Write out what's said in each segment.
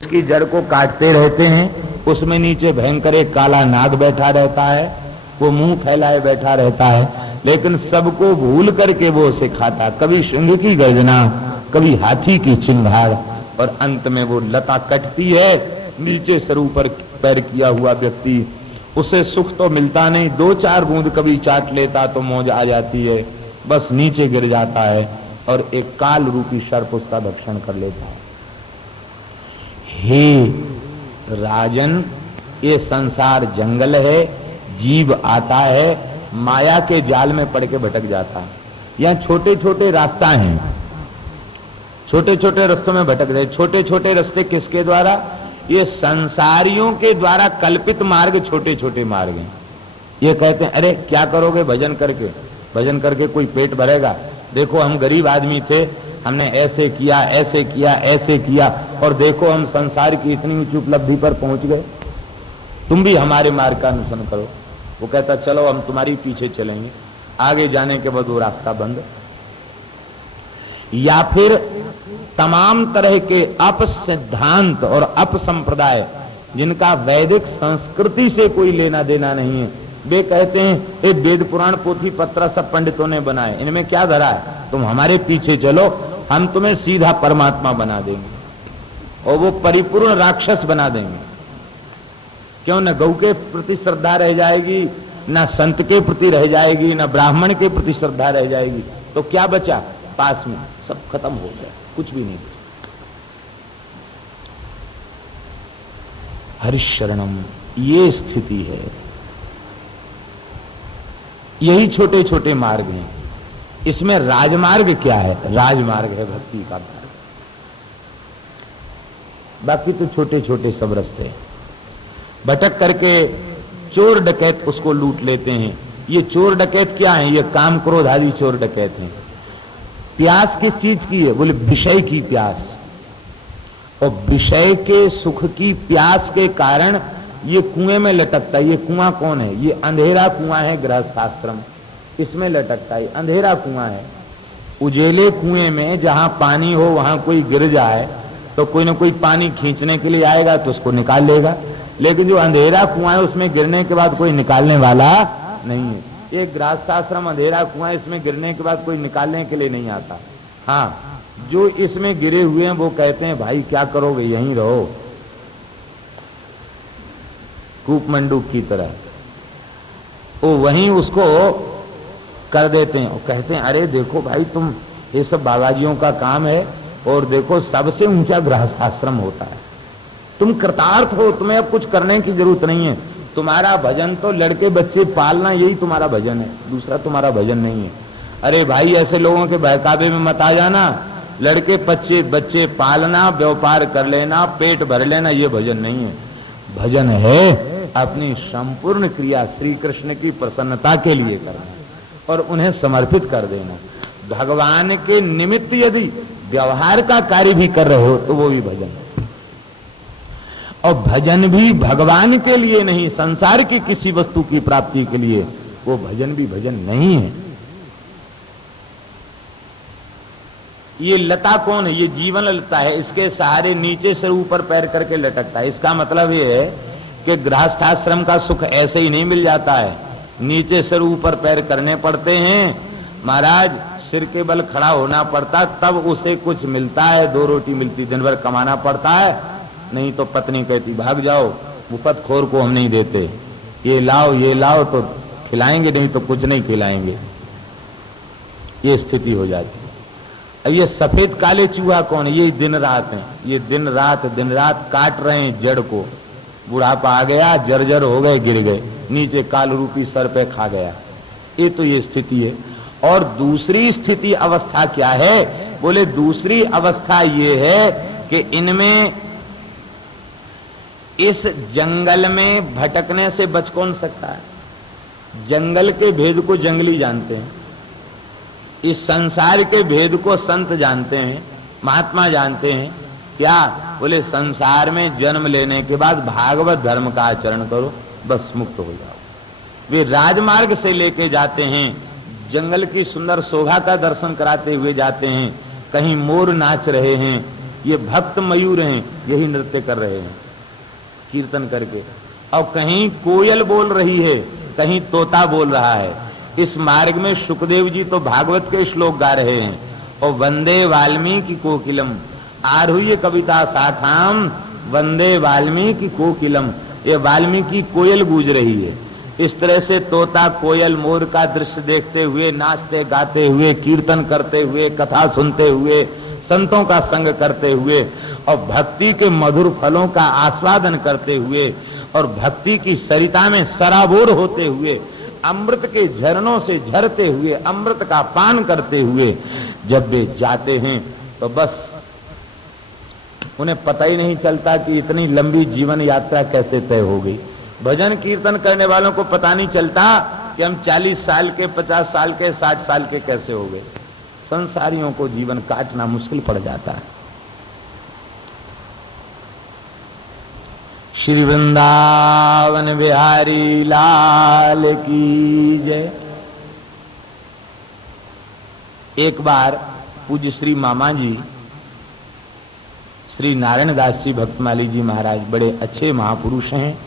उसकी जड़ को काटते रहते हैं, उसमें नीचे भयंकर एक काला नाग बैठा रहता है, वो मुंह फैलाए बैठा रहता है, लेकिन सबको भूल करके वो उसे खाता। कभी सिंह की गर्जना, कभी हाथी की चिंगार, और अंत में वो लता कटती है। नीचे सर ऊपर पैर किया हुआ व्यक्ति, उसे सुख तो मिलता नहीं, 2-4 बूंद कभी चाट लेता तो मौज आ जाती है, बस नीचे गिर जाता है और एक काल रूपी सर्प उसका भक्षण कर लेता है। हे राजन, ये संसार जंगल है, जीव आता है, माया के जाल में पड़ के भटक जाता है। यहाँ छोटे छोटे रास्ता हैं, छोटे छोटे रास्तों में भटक रहे। छोटे छोटे रास्ते किसके द्वारा? ये संसारियों के द्वारा कल्पित मार्ग, छोटे छोटे मार्ग हैं। ये कहते हैं अरे क्या करोगे भजन करके, भजन करके कोई पेट भरेगा? देखो हम गरीब आदमी थे, हमने ऐसे किया ऐसे किया ऐसे किया, और देखो हम संसार की इतनी ऊंची उपलब्धि पर पहुंच गए, तुम भी हमारे मार्ग का अनुसरण करो। वो कहता चलो हम तुम्हारी पीछे चलेंगे। आगे जाने के बाद वो रास्ता बंद। या फिर तमाम तरह के अप सिद्धांत और अप संप्रदाय, जिनका वैदिक संस्कृति से कोई लेना देना नहीं है, वे कहते हैं ये वेद पुराण पोथी पत्र सब पंडितों ने बनाए, इनमें क्या धरा है, तुम हमारे पीछे चलो, हम तुम्हें सीधा परमात्मा बना देंगे और वो परिपूर्ण राक्षस बना देंगे। क्यों? न गौ के प्रति श्रद्धा रह जाएगी, न संत के प्रति रह जाएगी, न ब्राह्मण के प्रति श्रद्धा रह जाएगी, तो क्या बचा पास में? सब खत्म हो गया, कुछ भी नहीं बचा। हरिशरणम, ये स्थिति है। यही छोटे छोटे मार्ग हैं। इसमें राजमार्ग क्या है? राजमार्ग है भक्ति का मार्ग। बाकी तो छोटे छोटे सब रास्ते हैं। भटक करके चोर डकैत उसको लूट लेते हैं। ये चोर डकैत क्या है? ये काम क्रोध आदि चोर डकैत हैं। प्यास किस चीज की है? बोले विषय की प्यास। और विषय के सुख की प्यास के कारण ये कुएं में लटकता है। ये कुआं कौन है? ये अंधेरा कुआं है गृहस्थाश्रम, इसमें लटकता है। अंधेरा कुआं है। उजेले कुएं में जहां पानी हो वहां कोई गिर जाए तो कोई ना कोई पानी खींचने के लिए आएगा तो उसको निकाल लेगा, लेकिन जो अंधेरा कुआं है उसमें गिरने के बाद कोई निकालने वाला नहीं है। ये गृहस्थाश्रम अंधेरा कुआं, इसमें गिरने के बाद कोई निकालने के लिए नहीं आता। हाँ, जो इसमें गिरे हुए हैं वो कहते हैं भाई क्या करोगे, यहीं रहो, कूप मंडूक की तरह। वो वहीं उसको कर देते हैं और कहते हैं अरे देखो भाई, तुम ये सब बाबाजियों का काम है, और देखो सबसे ऊंचा गृहस्थाश्रम होता है, तुम कृतार्थ हो, तुम्हें अब कुछ करने की जरूरत नहीं है। तुम्हारा भजन तो लड़के बच्चे पालना, यही तुम्हारा भजन है, दूसरा तुम्हारा भजन नहीं है। अरे भाई, ऐसे लोगों के बहकावे में मत आ जाना। लड़के बच्चे पालना, व्यापार कर लेना, पेट भर लेना, ये भजन नहीं है। भजन है अपनी संपूर्ण क्रिया श्री कृष्ण की प्रसन्नता के लिए करना और उन्हें समर्पित कर देना। भगवान के निमित्त यदि व्यवहार का कार्य भी कर रहे हो तो वो भी भजन है। और भजन भी भगवान के लिए नहीं, संसार की किसी वस्तु की प्राप्ति के लिए, वो भजन भी भजन नहीं है। ये लता कौन है? ये जीवन लता है। इसके सहारे नीचे से ऊपर पैर करके लटकता है। इसका मतलब ये है कि गृहस्थाश्रम का सुख ऐसे ही नहीं मिल जाता है, नीचे से ऊपर पैर करने पड़ते हैं महाराज, सिर के बल खड़ा होना पड़ता, तब उसे कुछ मिलता है, 2 रोटी मिलती, दिन भर कमाना पड़ता है। नहीं तो पत्नी कहती भाग जाओ, मुफ्तखोर को हम नहीं देते, ये लाओ तो खिलाएंगे, नहीं तो कुछ नहीं खिलाएंगे। ये स्थिति हो जाती है। ये सफेद काले चूहा कौन है? ये दिन रात है। ये दिन रात काट रहे हैं जड़ को। बुढ़ापा आ गया, जर्जर हो गए, गिर गए, नीचे काल रूपी सर पे खा गया। ये तो ये स्थिति है। और दूसरी स्थिति अवस्था क्या है? बोले दूसरी अवस्था ये है कि इनमें इस जंगल में भटकने से बच कौन सकता है? जंगल के भेद को जंगली जानते हैं, इस संसार के भेद को संत जानते हैं, महात्मा जानते हैं। क्या? बोले संसार में जन्म लेने के बाद भागवत धर्म का आचरण करो, बस मुक्त हो जाओ। वे राजमार्ग से लेके जाते हैं, जंगल की सुंदर शोभा का दर्शन कराते हुए जाते हैं। कहीं मोर नाच रहे हैं, ये भक्त मयूर हैं, यही नृत्य कर रहे हैं कीर्तन करके। और कहीं कोयल बोल रही है, कहीं तोता बोल रहा है। इस मार्ग में सुखदेव जी तो भागवत के श्लोक गा रहे हैं, और वंदे वाल्मीकि कोकिलम, आरुह्य कविता शाखाम वंदे वाल्मीकि कोकिलम, ये वाल्मीकि कोयल गूंज रही है। इस तरह से तोता कोयल मोर का दृश्य देखते हुए, नाचते गाते हुए, कीर्तन करते हुए, कथा सुनते हुए, संतों का संग करते हुए और भक्ति के मधुर फलों का आस्वादन करते हुए और भक्ति की सरिता में सराबोर होते हुए, अमृत के झरनों से झरते हुए, अमृत का पान करते हुए जब वे जाते हैं तो बस उन्हें पता ही नहीं चलता कि इतनी लंबी जीवन यात्रा कैसे तय हो गई। भजन कीर्तन करने वालों को पता नहीं चलता कि हम 40 साल के, 50 साल के, 60 साल के कैसे हो गए। संसारियों को जीवन काटना मुश्किल पड़ जाता है। श्री वृंदावन बिहारी लाल की जय। एक बार पूज्य श्री मामा जी, श्री नारायण दास जी भक्तमाली जी महाराज बड़े अच्छे महापुरुष हैं।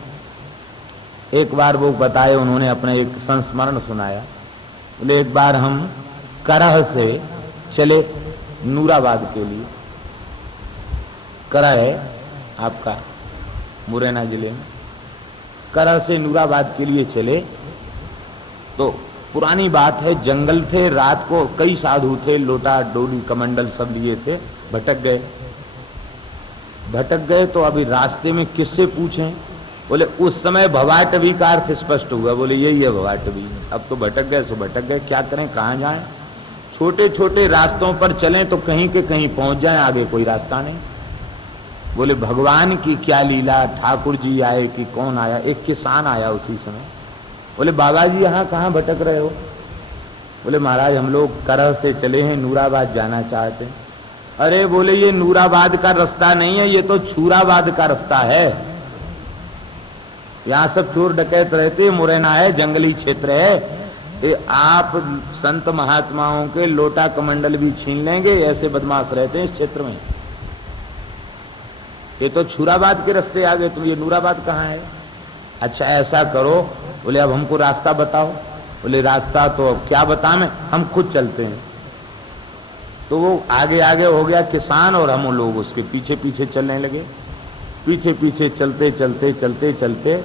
एक बार वो बताए, उन्होंने अपने एक संस्मरण सुनाया। बोले एक बार हम करह से चले नूराबाद के लिए। करह है आपका मुरैना जिले में। करह से नूराबाद के लिए चले तो पुरानी बात है, जंगल थे, रात को कई साधु थे, लोटा डोली कमंडल सब लिए थे, भटक गए तो अभी रास्ते में किससे पूछें। बोले उस समय भवाटवी का अर्थ स्पष्ट हुआ। बोले यही है भवाटवी। अब तो भटक गए सो भटक गए, क्या करें, कहां जाएं। छोटे छोटे रास्तों पर चलें तो कहीं के कहीं पहुंच जाएं, आगे कोई रास्ता नहीं। बोले भगवान की क्या लीला, ठाकुर जी आए कि कौन आया। एक किसान आया उसी समय। बोले बाबा जी यहाँ कहाँ भटक रहे हो। बोले महाराज हम लोग करह से चले हैं, नूराबाद जाना चाहते हैं। अरे बोले ये नूराबाद का रास्ता नहीं है, ये तो छूराबाद का रास्ता है। यहाँ सब चोर डकैत रहते, मुरैना है, जंगली क्षेत्र है। आप संत महात्माओं के लोटा कमंडल भी छीन लेंगे, ऐसे बदमाश रहते हैं इस क्षेत्र में। ये तो छुराबाद के रास्ते आ गए, तुम ये नूराबाद कहाँ है। अच्छा ऐसा करो, बोले अब हमको रास्ता बताओ। बोले रास्ता तो अब क्या बताएं, हम खुद चलते हैं। तो वो आगे आगे हो गया किसान और हम लोग उसके पीछे पीछे चलने लगे। पीछे पीछे चलते चलते चलते चलते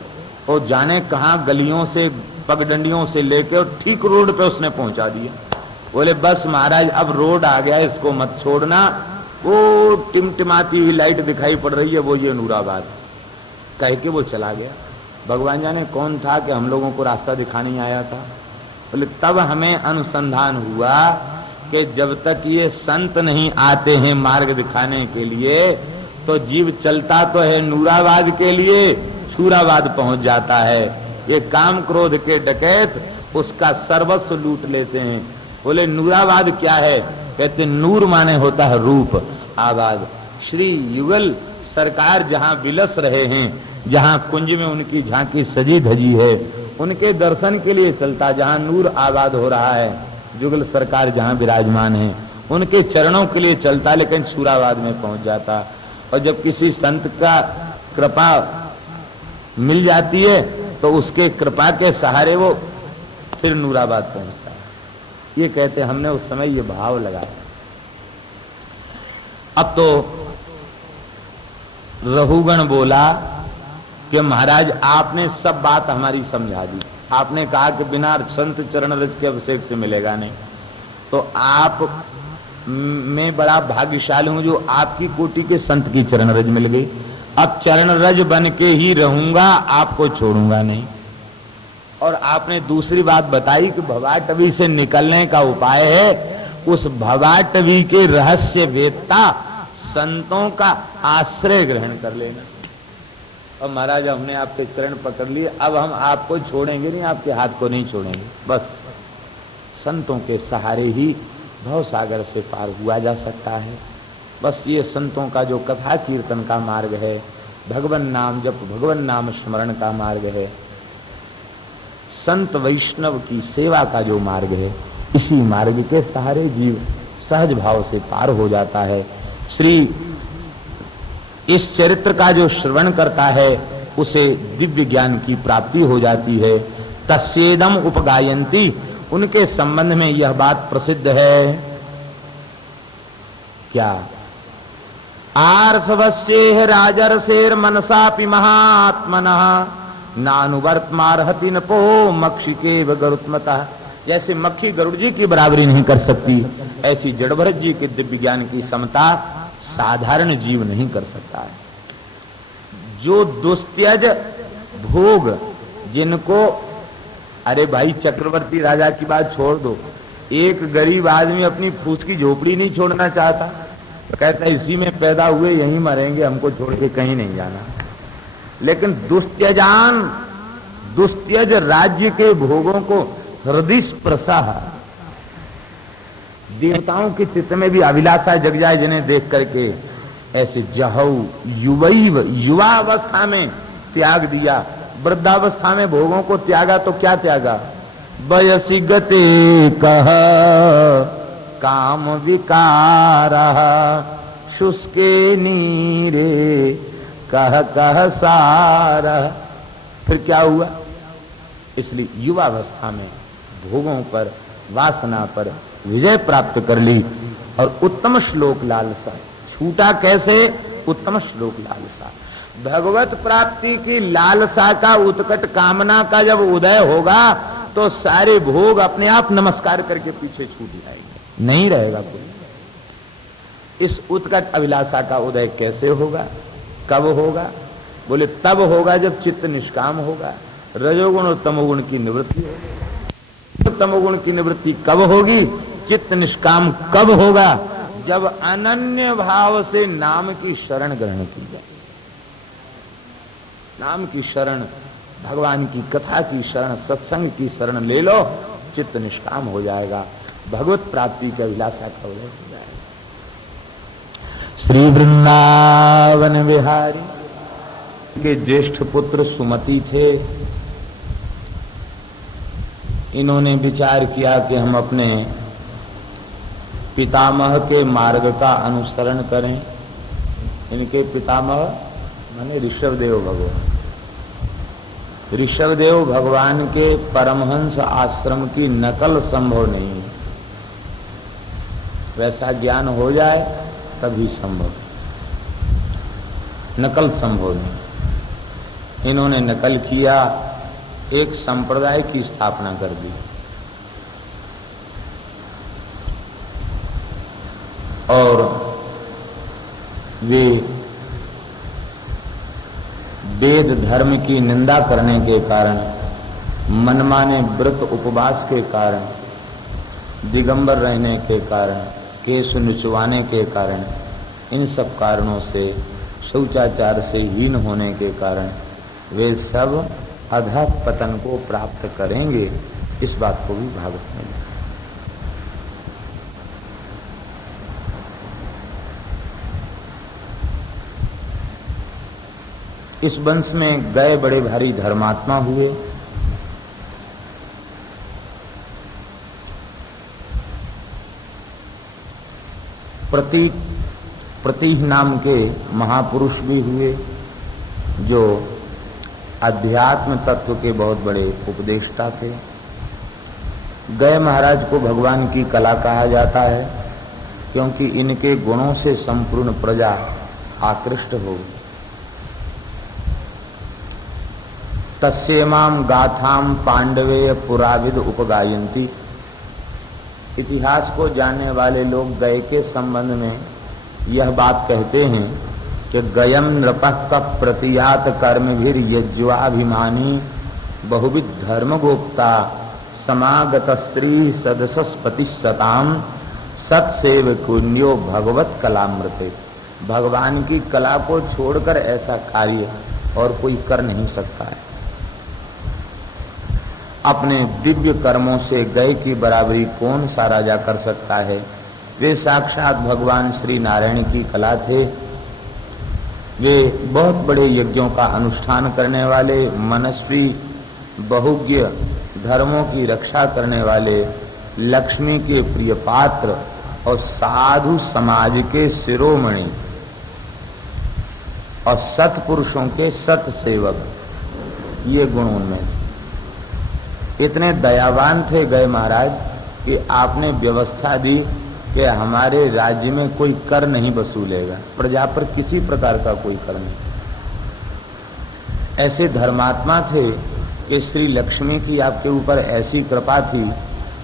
और जाने कहाँ गलियों से, पगडंडियों से लेके और ठीक रोड पे उसने पहुंचा दिया। बोले बस महाराज अब रोड आ गया, इसको मत छोड़ना। वो टिमटिमाती हुई लाइट दिखाई पड़ रही है, वो ये नूराबाद कह के वो चला गया। भगवान जाने कौन था कि हम लोगों को रास्ता दिखाने आया था। बोले तब हमें अनुसंधान हुआ कि जब तक ये संत नहीं आते हैं मार्ग दिखाने के लिए तो जीव चलता तो है नूराबाद के लिए, छूराबाद पहुंच जाता है। ये काम क्रोध के डकैत उसका सर्वस्व लूट लेते हैं। बोले नूराबाद क्या है, कहते नूर माने होता है रूप, आबाद। श्री युगल सरकार जहां विलस रहे हैं, जहां कुंज में उनकी झांकी सजी धजी है, उनके दर्शन के लिए चलता। जहां नूर आबाद हो रहा है, जुगल सरकार जहां विराजमान है, उनके चरणों के लिए चलता, लेकिन छूराबाद में पहुंच जाता। और जब किसी संत का कृपा मिल जाती है तो उसके कृपा के सहारे वो फिर नूराबाद पहुंचता है। ये कहते हमने उस समय ये भाव लगाया। अब तो रघुगण बोला कि महाराज आपने सब बात हमारी समझा दी। आपने कहा कि बिना संत चरण रज के अभिषेक से मिलेगा नहीं, तो आप मैं बड़ा भाग्यशाली हूं जो आपकी कोटि के संत की चरण रज मिल गई। अब चरण रज बन के ही रहूंगा, आपको छोड़ूंगा नहीं। और आपने दूसरी बात बताई कि भवाटवी से निकलने का उपाय है। उस भवाटवी के रहस्य वेदता संतों का आश्रय ग्रहण कर लेना। अब महाराज हमने आपके चरण पकड़ लिए, अब हम आपको छोड़ेंगे नहीं, आपके हाथ को नहीं छोड़ेंगे। बस संतों के सहारे ही भव सागर से पार हुआ जा सकता है। बस ये संतों का जो कथा कीर्तन का मार्ग है, भगवान नाम जप, भगवान नाम स्मरण का मार्ग है, संत वैष्णव की सेवा का जो मार्ग है, इसी मार्ग के सहारे जीव सहज भाव से पार हो जाता है। श्री इस चरित्र का जो श्रवण करता है उसे दिव्य ज्ञान की प्राप्ति हो जाती है। तस्येदम उपगायंती, उनके संबंध में यह बात प्रसिद्ध है। क्या? आर्षवस्येह राजर्षेर मनसापि महात्मनः नानुवर्तमार्हति नपो मक्षिकेव गरुत्मतः। जैसे मक्खी गरुड़ जी की बराबरी नहीं कर सकती, ऐसी जड़भरत जी के दिव्य ज्ञान की समता साधारण जीव नहीं कर सकता है। जो दुस्त्यज भोग, जिनको, अरे भाई चक्रवर्ती राजा की बात छोड़ दो, एक गरीब आदमी अपनी फूस की झोपड़ी नहीं छोड़ना चाहता, तो कहता है इसी में पैदा हुए यहीं मरेंगे, हमको छोड़ के कहीं नहीं जाना। लेकिन दुस्त्यज राज्य के भोगों को हृदय स्पर्शा, देवताओं के चित्त में भी अभिलाषा जग जाए जिन्हें देख करके, ऐसे जहऊ युवैव, युवा अवस्था में त्याग दिया, वृद्धावस्था में भोगों को त्यागा तो क्या त्यागा? बयसी गते कह काम विकार शुष्के नीरे कह कह सार। फिर क्या हुआ? इसलिए युवावस्था में भोगों पर, वासना पर विजय प्राप्त कर ली और उत्तम श्लोक लालसा छूटा। कैसे? उत्तम श्लोक लालसा, भगवत प्राप्ति की लालसा का, उत्कट कामना का जब उदय होगा तो सारे भोग अपने आप नमस्कार करके पीछे छूट जाएंगे, नहीं रहेगा कोई। इस उत्कट अभिलाषा का उदय कैसे होगा, कब होगा? बोले तब होगा जब चित्त निष्काम होगा, रजोगुण और तमोगुण की निवृत्ति होगी। तमोगुण की निवृत्ति कब होगी? चित्त निष्काम कब होगा? जब अनन्य भाव से नाम की शरण ग्रहण की जाए। नाम की शरण, भगवान की कथा की शरण, सत्संग की शरण ले लो, चित्त निष्काम हो जाएगा, भगवत प्राप्ति की अभिलाषा का उदय हो जाएगा। श्री वृंदावन विहारी के ज्येष्ठ पुत्र सुमति थे। इन्होंने विचार किया कि हम अपने पितामह के मार्ग का अनुसरण करें। इनके पितामह माने ऋषभदेव भगवान। ऋषभदेव भगवान के परमहंस आश्रम की नकल संभव नहीं है। वैसा ज्ञान हो जाए तभी संभव, नकल संभव नहीं। इन्होंने नकल किया, एक संप्रदाय की स्थापना कर दी और वे वेद धर्म की निंदा करने के कारण, मनमाने व्रत उपवास के कारण, दिगंबर रहने के कारण, केश नुचवाने के कारण, इन सब कारणों से, शौचाचार से हीन होने के कारण वे सब अधः पतन को प्राप्त करेंगे। इस बात को भी भागवत में इस वंश में गए बड़े भारी धर्मात्मा हुए। प्रतीह नाम के महापुरुष भी हुए जो अध्यात्म तत्व के बहुत बड़े उपदेष्टा थे। गए महाराज को भगवान की कला कहा जाता है क्योंकि इनके गुणों से संपूर्ण प्रजा आकृष्ट हो। तस्येमाम गाथाम पांडवेय पुराविद उपगायंती। इतिहास को जानने वाले लोग गए के संबंध में यह बात कहते हैं कि गयम नृपः का प्रतियात कर्मभिर यज्वाभिमानी बहुविध धर्मगोप्ता समागत श्री सदसस्पति सताम सत्सेवकुन्यो भगवत कलामृते। भगवान की कला को छोड़कर ऐसा कार्य और कोई कर नहीं सकता है। अपने दिव्य कर्मों से गए की बराबरी कौन सा राजा कर सकता है। वे साक्षात भगवान श्री नारायण की कला थे। वे बहुत बड़े यज्ञों का अनुष्ठान करने वाले, मनस्वी, बहुज्ञ, धर्मों की रक्षा करने वाले, लक्ष्मी के प्रिय पात्र और साधु समाज के शिरोमणि। और सत्पुरुषों के सत सेवक, ये गुण उनमें थे। इतने दयावान थे गए महाराज कि आपने व्यवस्था दी कि हमारे राज्य में कोई कर नहीं वसूलेगा, प्रजा पर किसी प्रकार का कोई कर नहीं। ऐसे धर्मात्मा थे कि श्री लक्ष्मी की आपके ऊपर ऐसी कृपा थी,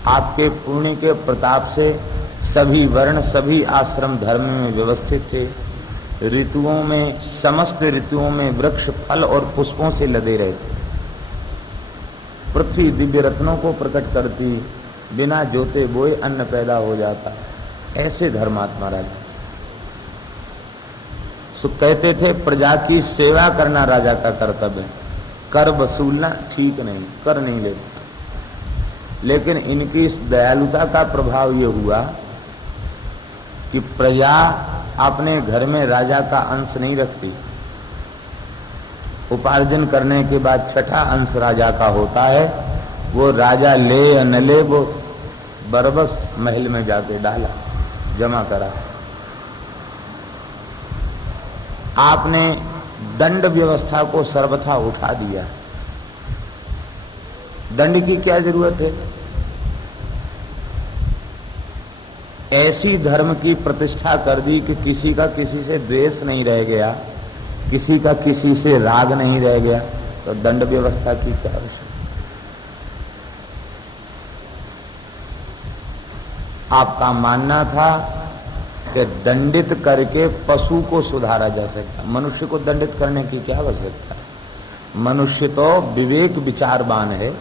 आपके पुण्य के प्रताप से सभी वर्ण सभी आश्रम धर्म में व्यवस्थित थे। ऋतुओं में, समस्त ऋतुओं में वृक्ष फल और पुष्पों से लदे रहते। पृथ्वी दिव्य रत्नों को प्रकट करती, बिना जोते बोए अन्न पैदा हो जाता। ऐसे धर्मात्मा राजा सो कहते थे प्रजा की सेवा करना राजा का कर्तव्य है, कर वसूलना ठीक नहीं, कर नहीं लेता। लेकिन इनकी इस दयालुता का प्रभाव ये हुआ कि प्रजा अपने घर में राजा का अंश नहीं रखती। उपार्जन करने के बाद छठा अंश राजा का होता है, वो राजा ले या न ले वो बरबस महल में जाके डाला, जमा करा। आपने दंड व्यवस्था को सर्वथा उठा दिया। दंड की क्या जरूरत है? ऐसी धर्म की प्रतिष्ठा कर दी कि किसी का किसी से द्वेष नहीं रह गया, किसी का किसी से राग नहीं रह गया, तो दंड व्यवस्था की क्या आवश्यकता? आपका मानना था कि दंडित करके पशु को सुधारा जा सकता, मनुष्य को दंडित करने की क्या आवश्यकता? मनुष्य तो विवेक विचारवान है,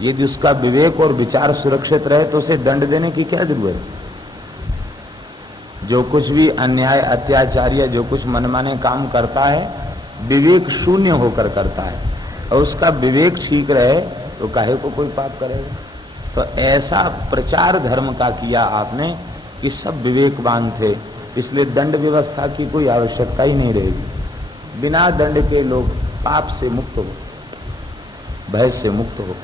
यदि उसका विवेक और विचार सुरक्षित रहे तो उसे दंड देने की क्या जरूरत है? जो कुछ भी अन्याय अत्याचार या जो कुछ मनमाने काम करता है विवेक शून्य होकर करता है, और उसका विवेक ठीक रहे तो काहे को कोई पाप करेगा? तो ऐसा प्रचार धर्म का किया आपने कि सब विवेकवान थे, इसलिए दंड व्यवस्था की कोई आवश्यकता ही नहीं रहेगी। बिना दंड के लोग पाप से मुक्त हो, भय से मुक्त हो।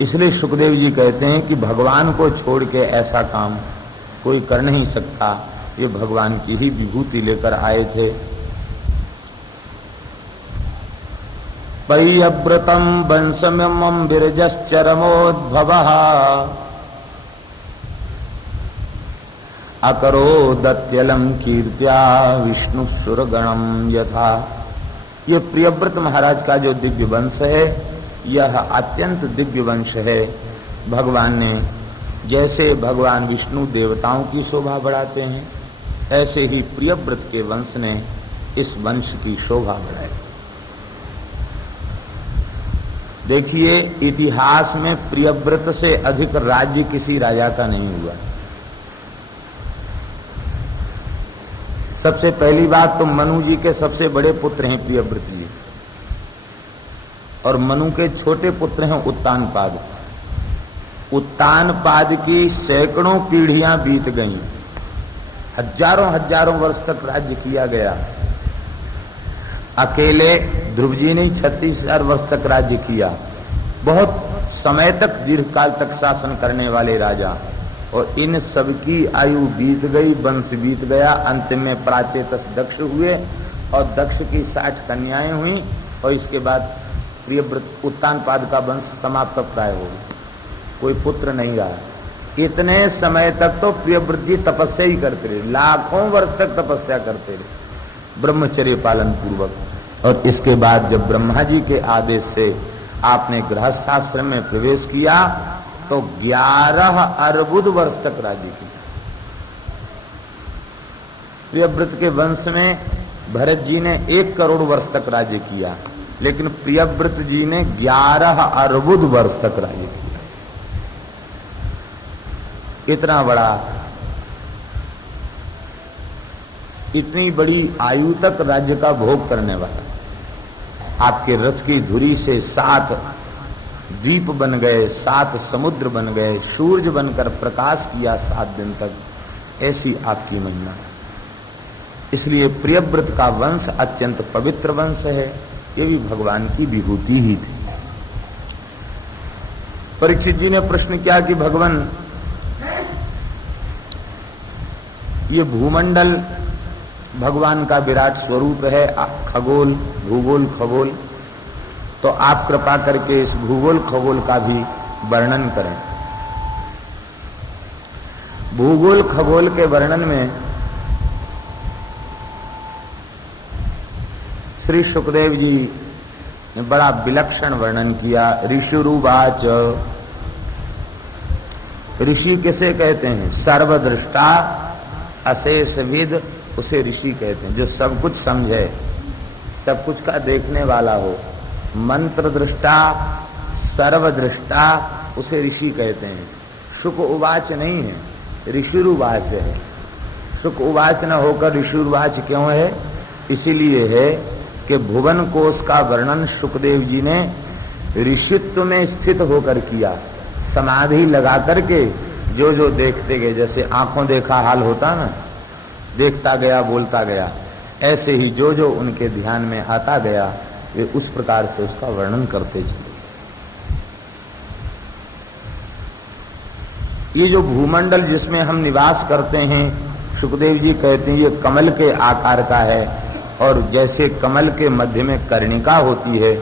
इसलिए सुखदेव जी कहते हैं कि भगवान को छोड़ के ऐसा काम कोई कर नहीं सकता। ये भगवान की ही विभूति लेकर आए थे। परिव्रतम वंशमिमं विरजश्चरमोद्भवः अकरोदत्यलं कीर्त्या विष्णु सुरगणम यथा। ये प्रियव्रत महाराज का जो दिव्य वंश है, यह अत्यंत दिव्य वंश है। भगवान ने जैसे भगवान विष्णु देवताओं की शोभा बढ़ाते हैं, ऐसे ही प्रियव्रत के वंश ने इस वंश की शोभा बढ़ाई। देखिए, इतिहास में प्रियव्रत से अधिक राज्य किसी राजा का नहीं हुआ। सबसे पहली बात तो मनु जी के सबसे बड़े पुत्र हैं प्रियव्रत जी, और मनु के छोटे पुत्र हैं उत्तानपाद। उत्तानपाद की सैकड़ों पीढ़ियां बीत गईं, हजारों हजारों वर्ष तक राज्य किया गया। अकेले ध्रुव जी ने 36,000 वर्ष तक राज्य किया। बहुत समय तक, दीर्घकाल तक शासन करने वाले राजा, और इन सबकी आयु बीत गई, वंश बीत गया। अंत में प्राचेतस दक्ष हुए, और दक्ष की 60 कन्याएं हुई, और इसके बाद प्रियव्रत उत्तानपाद का वंश समाप्त प्राय हो गया, कोई पुत्र नहीं रहा। इतने समय तक तो प्रियव्रत जी तपस्या ही करते रहे, लाखों वर्ष तक तपस्या करते रहे ब्रह्मचर्य पालन पूर्वक। और इसके बाद जब ब्रह्मा जी के आदेश से आपने गृहस्थाश्रम में प्रवेश किया तो 11 अर्बुद वर्ष तक राज्य किया। प्रियव्रत के वंश में भरत जी ने 1 करोड़ वर्ष तक राज्य किया, लेकिन प्रियव्रत जी ने 11 अर्बुद वर्ष तक राज्य किया। इतना बड़ा, इतनी बड़ी आयु तक राज्य का भोग करने वाला, आपके रथ की धुरी से 7 द्वीप बन गए, 7 समुद्र बन गए, सूरज बनकर प्रकाश किया 7 दिन तक, ऐसी आपकी महिमा। इसलिए प्रियव्रत का वंश अत्यंत पवित्र वंश है। ये भी भगवान की विभूति ही थी। परीक्षित जी ने प्रश्न किया कि भगवान, ये भूमंडल भगवान का विराट स्वरूप है खगोल, भूगोल, खगोल। तो आप कृपा करके इस भूगोल खगोल का भी वर्णन करें। भूगोल खगोल के वर्णन में श्री सुखदेव जी ने बड़ा विलक्षण वर्णन किया। ऋषिरुवाच, ऋषि किसे कहते हैं? सर्वदृष्टा अशेषविद, उसे ऋषि कहते हैं। जो सब कुछ समझे, सब कुछ का देखने वाला हो। मंत्र दृष्टा, सर्वदृष्टा, उसे ऋषि कहते हैं। शुक उवाच नहीं है, ऋषिरुवाच है। शुक उवाच न होकर ऋषिरुवाच क्यों है? इसीलिए है कि भुवन कोश का वर्णन सुखदेव जी ने ऋषित्व में स्थित होकर किया, समाधि लगा करके जो जो देखते गए। जैसे आंखों देखा हाल होता ना, देखता गया बोलता गया, ऐसे ही जो जो उनके ध्यान में आता गया वे उस प्रकार से उसका वर्णन करते चले। ये जो भूमंडल जिसमें हम निवास करते हैं, सुखदेव जी कहते हैं ये कमल के आकार का है, और जैसे कमल के मध्य में कर्णिका होती है,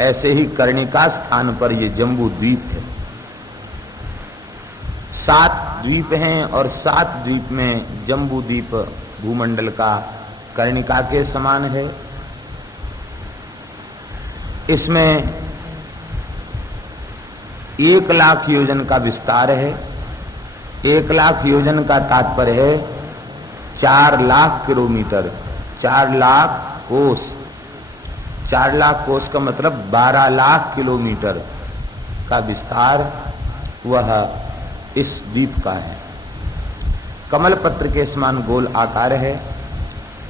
ऐसे ही कर्णिका स्थान पर ये जम्बू द्वीप है। 7 द्वीप हैं और 7 द्वीप में जम्बू द्वीप भूमंडल का कर्णिका के समान है। इसमें 1 लाख योजन का विस्तार है। 1 लाख योजन का तात्पर्य है 4 लाख किलोमीटर, 4 लाख कोस। 4 लाख कोस का मतलब 12 लाख किलोमीटर का विस्तार वह इस द्वीप का है। कमल पत्र के समान गोल आकार है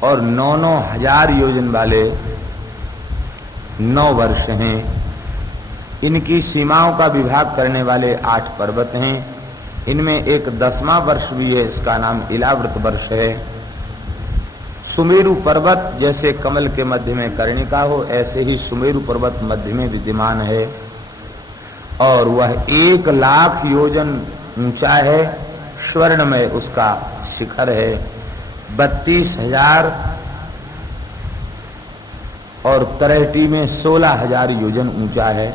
और 9-9 हजार योजन वाले 9 वर्ष हैं। इनकी सीमाओं का विभाग करने वाले 8 पर्वत हैं। इनमें एक 10वां वर्ष भी है, इसका नाम इलाव्रत वर्ष है। सुमेरु पर्वत जैसे कमल के मध्य में कर्णिका हो, ऐसे ही सुमेरु पर्वत मध्य में विद्यमान है और वह 1 लाख योजन ऊंचा है। स्वर्णमय उसका शिखर है। 32,000 और तलहटी में 16,000 योजन ऊंचा है।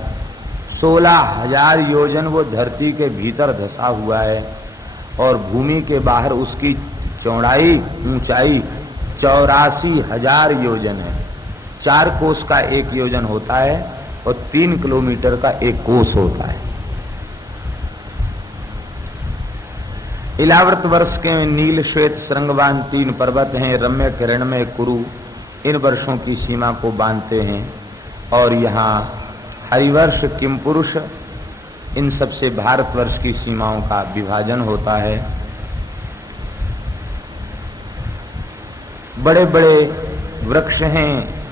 16,000 योजन वो धरती के भीतर धसा हुआ है और भूमि के बाहर उसकी चौड़ाई ऊंचाई 84,000 योजन है। 4 कोस का 1 योजन होता है और 3 किलोमीटर का 1 कोस होता है। इलाव्रत वर्ष के नील श्वेत श्रृंगवान 3 पर्वत हैं। रम्य किरणमय कुरु इन वर्षों की सीमा को बांधते हैं और यहाँ हरिवर्ष किमपुरुष इन सबसे भारतवर्ष की सीमाओं का विभाजन होता है। बड़े बड़े वृक्ष हैं,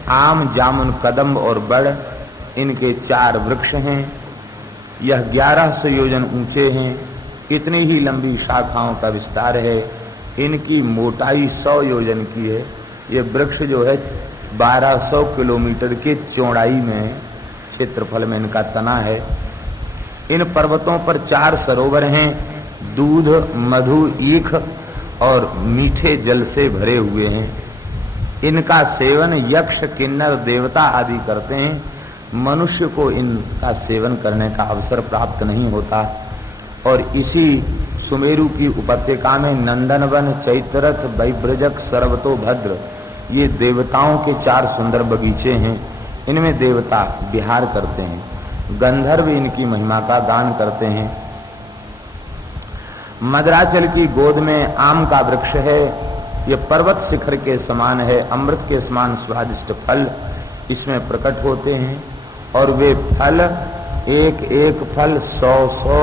आम, जामुन, कदम्ब और बड़, इनके 4 वृक्ष हैं। यह 1100 योजन ऊंचे हैं। इतनी ही लंबी शाखाओं का विस्तार है। इनकी मोटाई 100 योजन की है। ये वृक्ष जो है 1200 किलोमीटर की चौड़ाई में, क्षेत्रफल में इनका तना है। इन पर्वतों पर 4 सरोवर हैं, दूध, मधु, ईख और मीठे जल से भरे हुए हैं। इनका सेवन यक्ष, किन्नर, देवता आदि करते हैं। मनुष्य को इनका सेवन करने का अवसर प्राप्त नहीं होता। और इसी सुमेरु की उपत्यका में नंदनवन, चैतरथ, वैव्रजक, सर्वतोभद्र ये देवताओं के 4 सुंदर बगीचे हैं। इनमें देवता विहार करते हैं। गंधर्व इनकी महिमा का गान करते हैं। मद्राचल की गोद में आम का वृक्ष है। यह पर्वत शिखर के समान है। अमृत के समान स्वादिष्ट फल इसमें प्रकट होते हैं और वे फल एक एक फल 100-100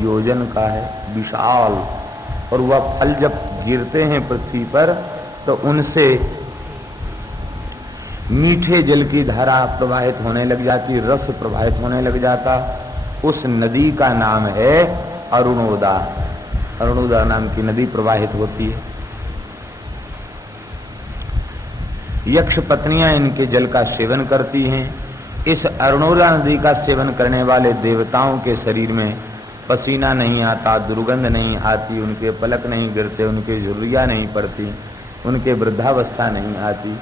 योजन का है, विशाल। और वह फल जब गिरते हैं पृथ्वी पर तो उनसे मीठे जल की धारा प्रवाहित होने लग जाती, रस प्रवाहित होने लग जाता। उस नदी का नाम है अरुणोदा। अरुणोदा नाम की नदी प्रवाहित होती है। यक्ष पत्नियां इनके जल का सेवन करती हैं। इस अरुणोदा नदी का सेवन करने वाले देवताओं के शरीर में पसीना नहीं आता, दुर्गंध नहीं आती, उनके पलक नहीं गिरते, उनकी झुर्रियां नहीं पड़ती। उनके वृद्धावस्था नहीं आती।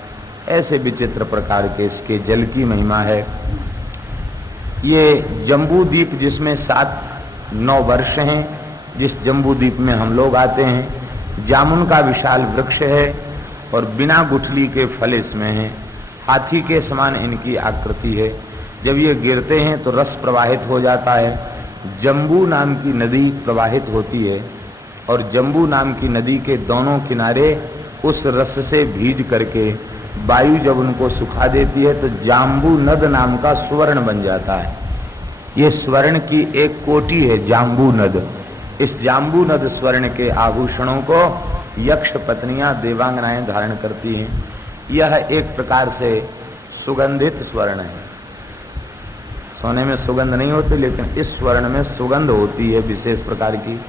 ऐसे विचित्र प्रकार के इसके जल की महिमा है। ये जम्बू द्वीप जिसमें 7-9 वर्ष हैं, जिस जम्बू द्वीप में हम लोग आते हैं, जामुन का विशाल वृक्ष है और बिना गुठली के फल इसमें हैं। हाथी के समान इनकी आकृति है। जब ये गिरते हैं तो रस प्रवाहित हो जाता है। जम्बू नाम की नदी प्रवाहित होती है और जम्बू नाम की नदी के दोनों किनारे उस रस से भीज करके वायु जब उनको सुखा देती है तो जाम्बू नद नाम का स्वर्ण बन जाता है। ये स्वर्ण की एक कोटि है जाम्बू नद। इस जाम्बू नद स्वर्ण के आभूषणों को यक्ष पत्नियां देवांगनाएं धारण करती हैं। यह एक प्रकार से सुगंधित स्वर्ण है। सोने में सुगंध नहीं होती, लेकिन इस स्वर्ण में सुगंध होती है विशेष प्रकार की।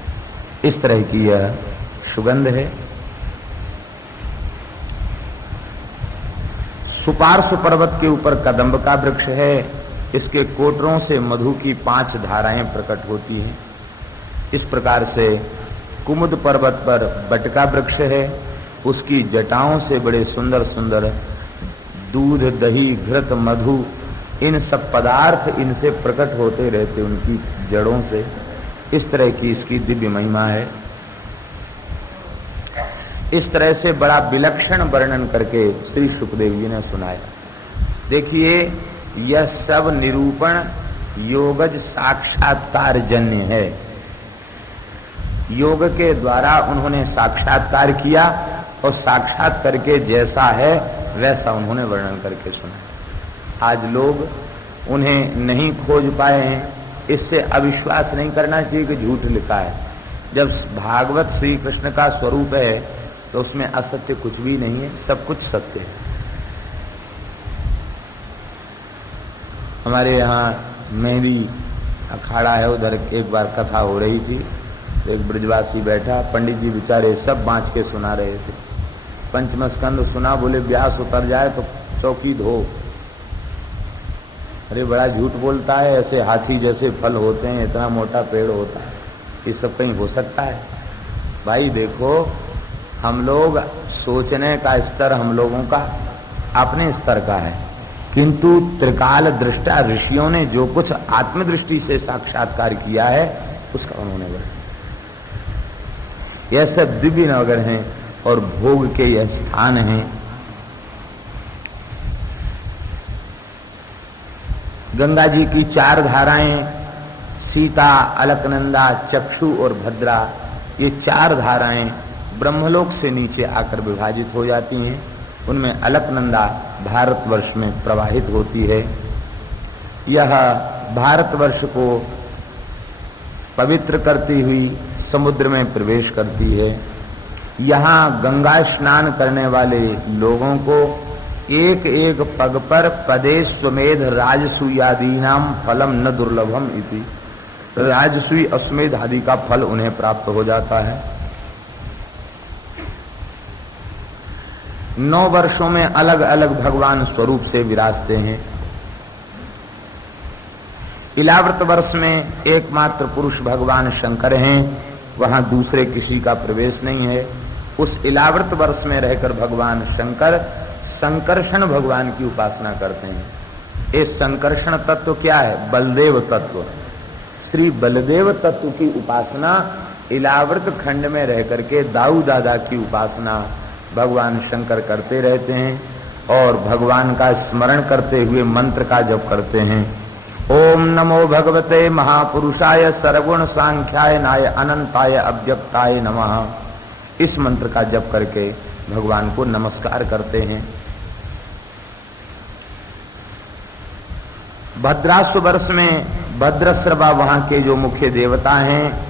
इस तरह की यह सुगंध है। सुपार्श्व पर्वत के ऊपर कदम्ब का वृक्ष है। इसके कोटरों से मधु की 5 धाराएं प्रकट होती हैं। इस प्रकार से कुमुद पर्वत पर बट का वृक्ष है। उसकी जटाओं से बड़े सुंदर सुंदर दूध, दही, घृत, मधु, इन सब पदार्थ इनसे प्रकट होते रहते उनकी जड़ों से। इस तरह की इसकी दिव्य महिमा है। इस तरह से बड़ा विलक्षण वर्णन करके श्री सुखदेव जी ने सुनाया। देखिए, यह सब निरूपण योगज साक्षात्कार जन्य है। योग के द्वारा उन्होंने साक्षात्कार किया और साक्षात करके जैसा है वैसा उन्होंने वर्णन करके सुना। आज लोग उन्हें नहीं खोज पाए हैं। इससे अविश्वास नहीं करना चाहिए कि झूठ लिखा है। जब भागवत श्री कृष्ण का स्वरूप है तो उसमें असत्य कुछ भी नहीं है, सब कुछ सत्य है। हमारे यहाँ मेहंदी अखाड़ा है, उधर एक बार कथा हो रही थी। एक ब्रजवासी बैठा, पंडित जी बेचारे सब बांच के सुना रहे थे। पंचम स्कंद सुना, बोले व्यास उतर जाए तो चौकी धो। अरे बड़ा झूठ बोलता है, ऐसे हाथी जैसे फल होते हैं, इतना मोटा पेड़ होता है, ये सब कहीं हो सकता है? भाई देखो, हम लोग सोचने का स्तर हम लोगों का अपने स्तर का है, किंतु त्रिकाल दृष्टा ऋषियों ने जो कुछ आत्मदृष्टि से साक्षात्कार किया है उसका उन्होंने बताया। यह सब दिव्य नगर हैं और भोग के यह स्थान हैं। गंगा जी की 4 धाराएं, सीता, अलकनंदा, चक्षु और भद्रा, ये 4 धाराएं ब्रह्मलोक से नीचे आकर विभाजित हो जाती हैं। उनमें अलकनंदा भारतवर्ष में प्रवाहित होती है। यह भारतवर्ष को पवित्र करती हुई समुद्र में प्रवेश करती है। यहाँ गंगा स्नान करने वाले लोगों को एक एक पग पर पदे स्वमेध राजसूयादीनाम फलम न दुर्लभम इति, राजसूय अश्वमेध आदि का फल उन्हें प्राप्त हो जाता है। 9 वर्षों में अलग अलग भगवान स्वरूप से विराजते हैं। इलाव्रत वर्ष में एकमात्र पुरुष भगवान शंकर हैं, वहां दूसरे किसी का प्रवेश नहीं है। उस इलाव्रत वर्ष में रहकर भगवान शंकर संकर्षण भगवान की उपासना करते हैं। ये संकर्षण तत्व क्या है? बलदेव तत्व। श्री बलदेव तत्व की उपासना इलाव्रत खंड में रह करके दाऊ दादा की उपासना भगवान शंकर करते रहते हैं और भगवान का स्मरण करते हुए मंत्र का जप करते हैं। ओम नमो भगवते महापुरुषाय सर्वगुण सांख्याय नाय अनंताय अव्यक्ताय नमः। इस मंत्र का जप करके भगवान को नमस्कार करते हैं। भद्राश्व वर्ष में भद्रश्रवा वहां के जो मुख्य देवता हैं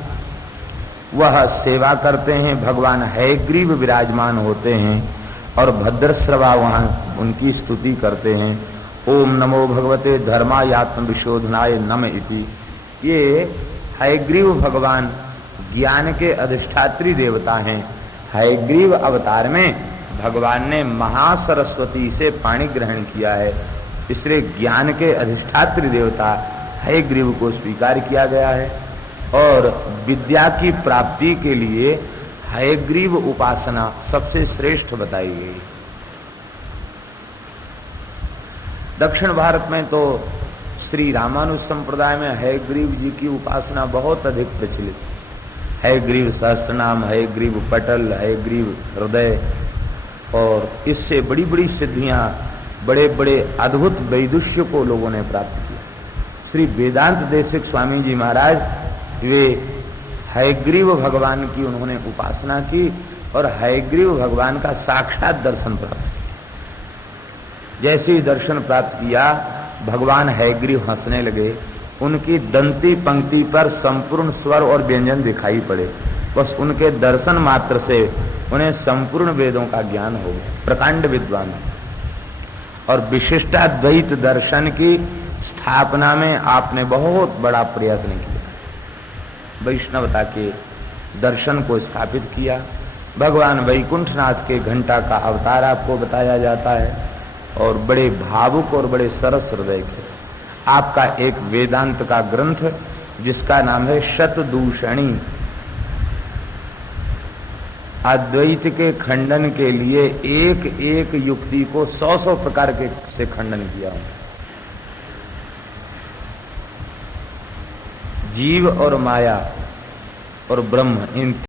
वह सेवा करते हैं। भगवान हयग्रीव विराजमान होते हैं और भद्रश्रवा वहां उनकी स्तुति करते हैं। ओम नमो भगवते धर्मायात्म विशोधनाय नम इति। ये हयग्रीव भगवान ज्ञान के अधिष्ठात्री देवता हैं। हयग्रीव अवतार में भगवान ने महासरस्वती से पाणी ग्रहण किया है, इसलिए ज्ञान के अधिष्ठात्री देवता हयग्रीव को स्वीकार किया गया है। और विद्या की प्राप्ति के लिए हयग्रीव उपासना सबसे श्रेष्ठ बताई गई। दक्षिण भारत में तो श्री रामानुज संप्रदाय में हयग्रीव जी की उपासना बहुत अधिक प्रचलित। हयग्रीव सहस्त्रनाम, हयग्रीव पटल, हयग्रीव हृदय, और इससे बड़ी बड़ी सिद्धियां, बड़े बड़े अद्भुत वैदुष्य को लोगों ने प्राप्त किया। श्री वेदांत देशिक स्वामी जी महाराज वे हयग्रीव भगवान की उन्होंने उपासना की और हयग्रीव भगवान का साक्षात दर्शन प्राप्त किया। जैसे ही दर्शन प्राप्त किया, भगवान हयग्रीव हंसने लगे। उनकी दंती पंक्ति पर संपूर्ण स्वर और व्यंजन दिखाई पड़े। बस उनके दर्शन मात्र से उन्हें संपूर्ण वेदों का ज्ञान हो गया, प्रकांड विद्वान। और विशिष्टाद्वैत दर्शन की स्थापना में आपने बहुत बड़ा प्रयत्न किया। वैष्णवता के दर्शन को स्थापित किया। भगवान वैकुंठनाथ के घंटा का अवतार आपको बताया जाता है और बड़े भावुक और बड़े सरस हृदय के। आपका एक वेदांत का ग्रंथ जिसका नाम है शतदूषणी, अद्वैत के खंडन के लिए एक एक युक्ति को 100 प्रकार के से खंडन किया। जीव और माया और ब्रह्म, इन